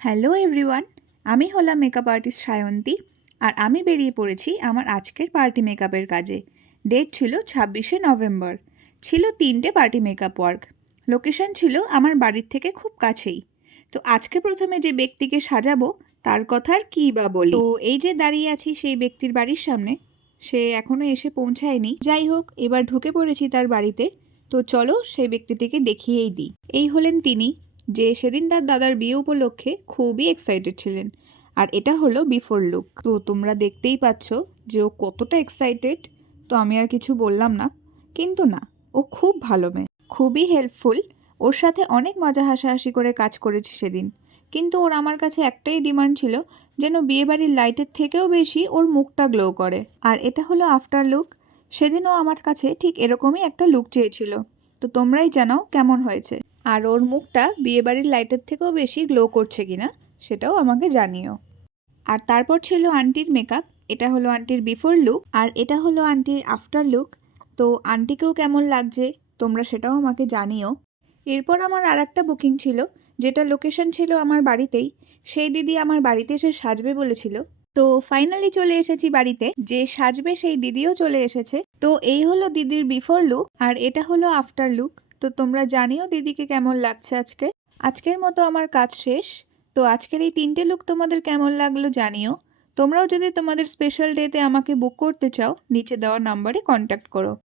Hello everyone, আমি হলাম makeup artist Sayanti. আর আমি বেরিয়ে পড়েছি আমার আজকের পার্টি মেকআপের কাজে। ডেট ছিল 26শে নভেম্বর। ছিল 3টে পার্টি মেকআপ ওয়ার্ক। লোকেশন ছিল আমার বাড়ির থেকে খুব কাছেই। তো আজকে প্রথমে যে ব্যক্তিকে সাজাবো তার কথা আর কী বা বলি। তো এই যে দাঁড়িয়ে আছি সেই ব্যক্তির বাড়ির সামনে, সে এখনও এসে পৌঁছায়নি। যাই হোক, এবার ঢুকে পড়েছি তার বাড়িতে। তো চলো সেই ব্যক্তিটিকে দেখিয়েই দিই। এই হলেন তিনি, যে সেদিন তার দাদার বিয়ে উপলক্ষে খুবই এক্সাইটেড ছিলেন। আর এটা হলো বিফোর লুক। তো তোমরা দেখতেই পাচ্ছ যে ও কতটা এক্সাইটেড। তো আমি আর কিছু বললাম না, কিন্তু না, ও খুব ভালো মেয়ে, খুবই হেল্পফুল। ওর সাথে অনেক মজা হাসাহাসি করে কাজ করেছি সেদিন। কিন্তু ওর আমার কাছে একটাই ডিমান্ড ছিল, যেন বিয়েবাড়ির লাইটের থেকেও বেশি ওর মুখটা গ্লো করে। আর এটা হলো আফটার লুক। সেদিনও আমার কাছে ঠিক এরকমই একটা লুক চেয়েছিল। তো তোমরাই জানাও কেমন হয়েছে। আর ওর মুখটা বিয়েবাড়ির লাইটের থেকেও বেশি গ্লো করছে কিনা সেটাও আমাকে জানিও। আর তারপর ছিল আন্টির মেকআপ। এটা হলো আন্টির বিফোর লুক আর এটা হলো আন্টির আফটার লুক। তো আন্টিকেও কেমন লাগছে তোমরা সেটাও আমাকে জানিও। এরপর আমার আর একটা বুকিং ছিল, যেটা লোকেশন ছিল আমার বাড়িতেই। সেই দিদি আমার বাড়িতে এসে সাজবে বলেছিল। তো ফাইনালি চলে এসেছি বাড়িতে। যে সাজবে সেই দিদিও চলে এসেছে। তো এই হলো দিদির বিফোর লুক আর এটা হলো আফটার লুক। তো তোমরা জানিও দিদিকে কেমন লাগছে আজকে। আজকের মতো আমার কাজ শেষ। তো আজকের এই 3টে লুক তোমাদের কেমন লাগলো জানিও। তোমরাও যদি তোমাদের স্পেশাল ডেতে আমাকে বুক করতে চাও, নিচে দেওয়া নাম্বারে কন্ট্যাক্ট করো।